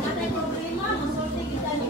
Natay problema, masulti kita ni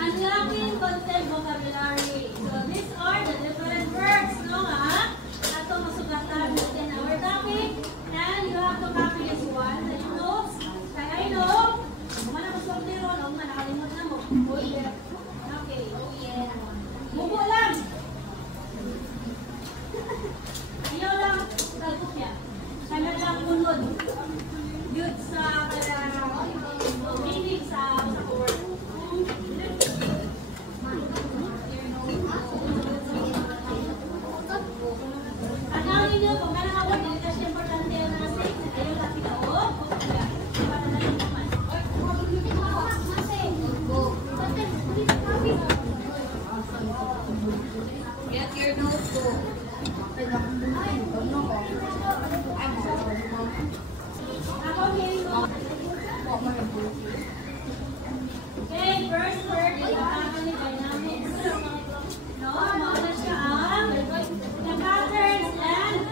Unlocking content vocabulary. So these are the different words, no ha? Ato masugatan natin our topic, and you have to copy this one sa your notes. Kaya I know, kung ano masulti ron, o nakalimot na mo. Okay. Bubo lang. Ayaw lang, talbuk niya. Sana lang unod. Yun sa meaning sa word. Anawin niyo kung kailan ako, hindi kasi importante yung nasa ayaw lang pinaog. Para na lang naman. Get your notebook. Okay, first word is family dynamics. No, mauna siya ang the patterns and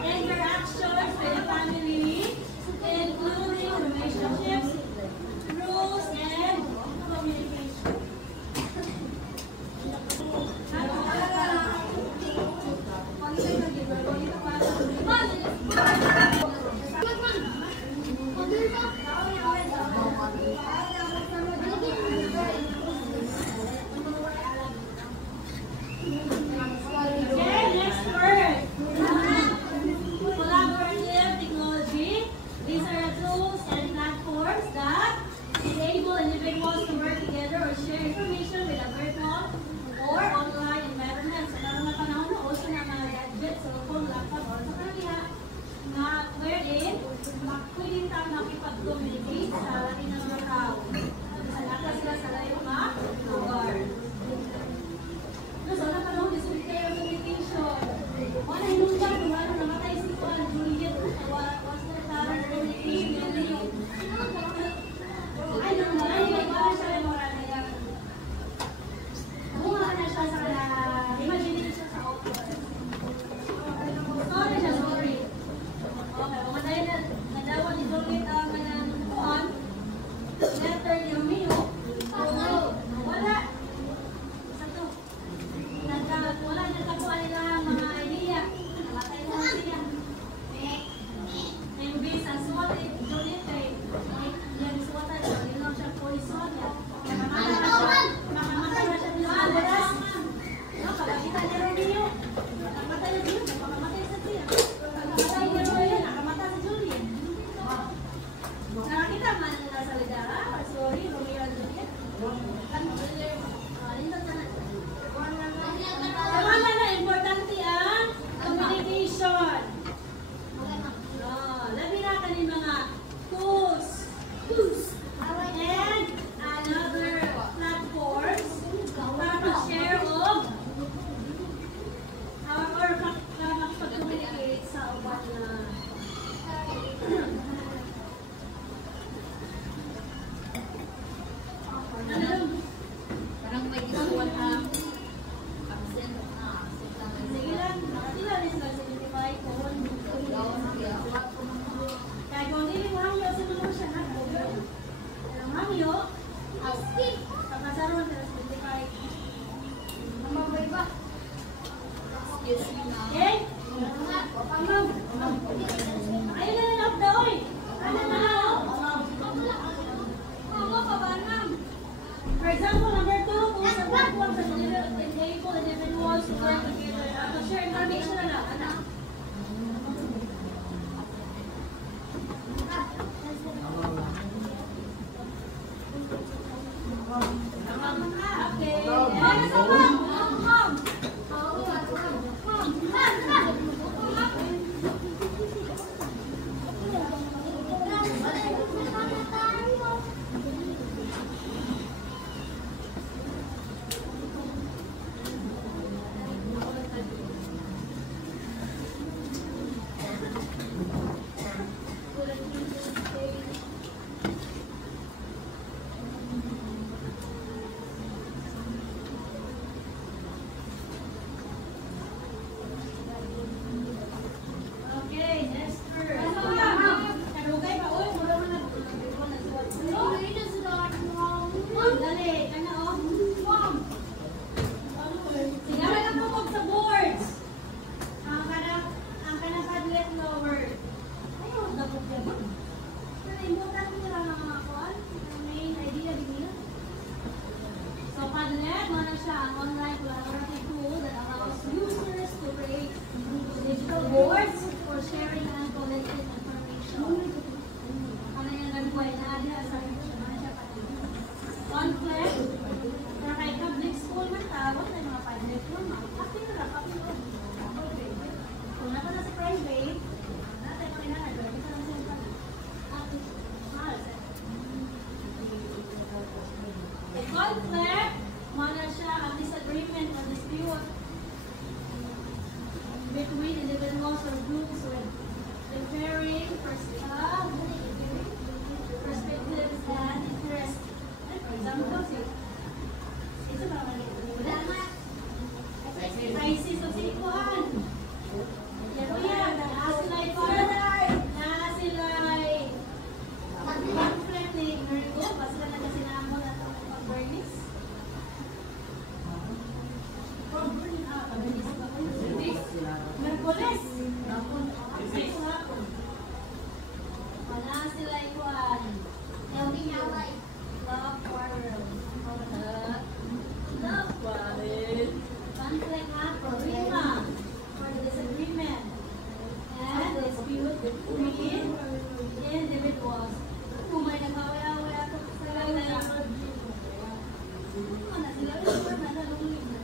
interactions with the family, including relationships, rules, and communication. Okay, next word. Collaborative technology. These are the tools and platforms that enable individuals to work together or share information with a virtual or online environment. So, naroon na panahon na also na mga gadgets, cellphone, laptop, or sa kanila na wherein pwede tayo makipag-communicate sa lahat ng mga tao. Sa lahat sila sa lahat mga lugar. So, napanahon din sa communication. Wala yung ba, kung ano namatay si Juan Juliet, was there talent communication, ay, nang wala siya yung moral na yan. Bunga na siya sa imagination sa author. Story siya, story. Okay, pumatay na nadawa ni Juliet ang manang Juan, letter yung Mio. Wala. conflict, mana siya ang disagreement or dispute between individuals or groups with differing perspectives and interests. For example, ito ba naman? Crisis o sikuan. Yan o yan. Na sila'y conflict ni Virgo. Basta na kasi naamon na itong pag-Bernice. Merkules. Wala sila ikuan. Love quarrel. Love quarrel. Conflict ha, problema or disagreement and dispute between individuals. Kung may nagkawala-wala ito sa lalay, ano sila rin po na nalungin na.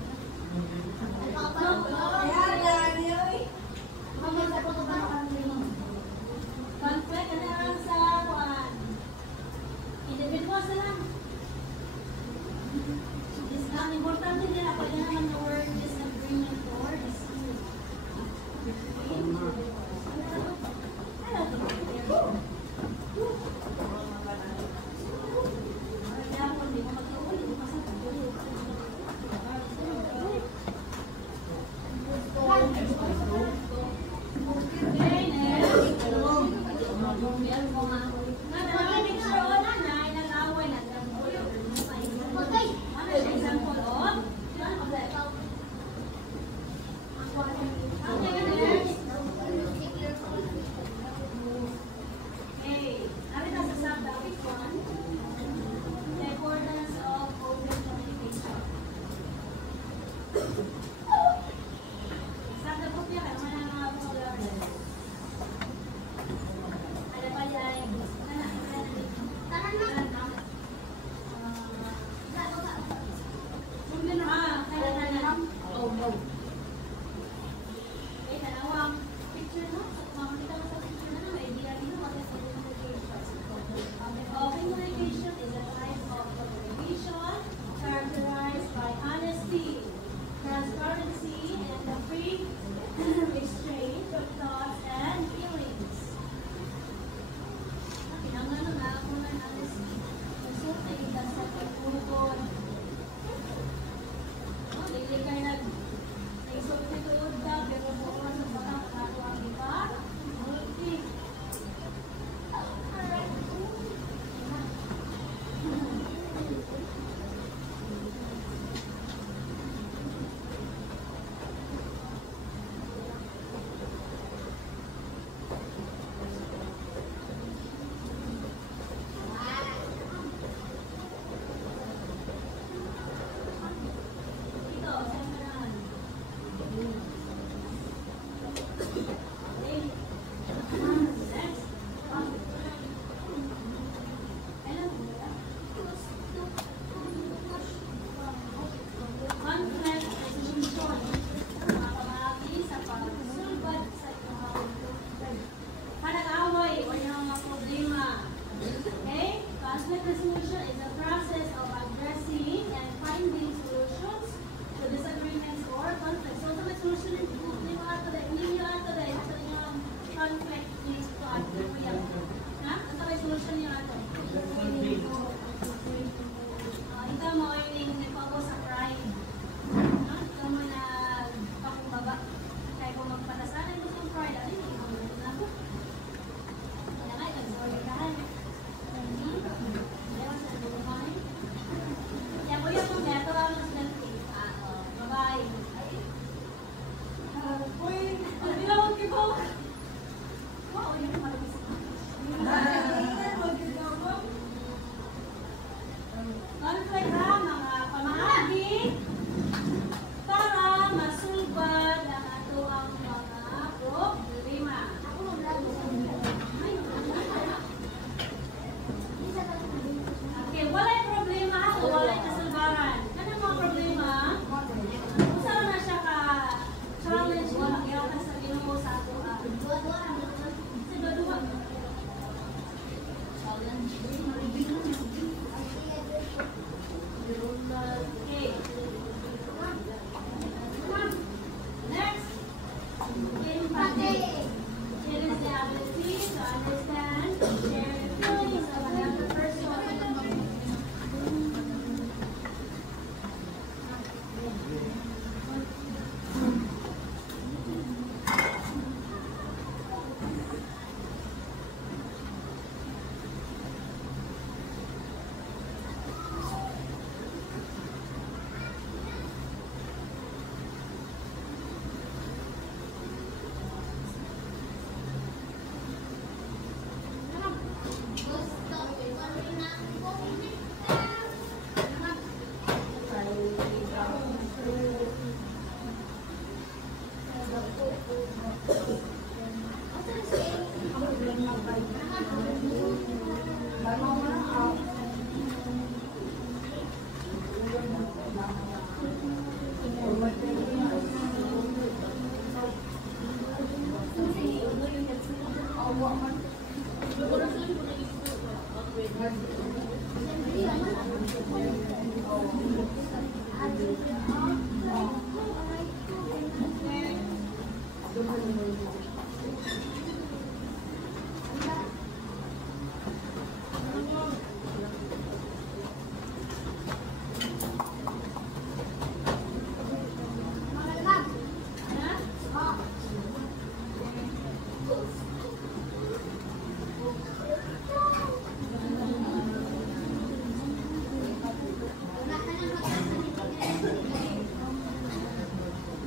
Conflict na lang sa kuan. Individuals na lang. Ang importante nila, pwede naman na word disagreement or dispute. Ada pa yan.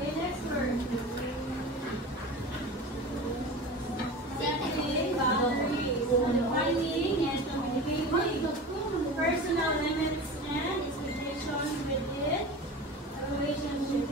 Okay, next word. Setting boundaries. Defining and communicating personal limits and expectations within a relationship.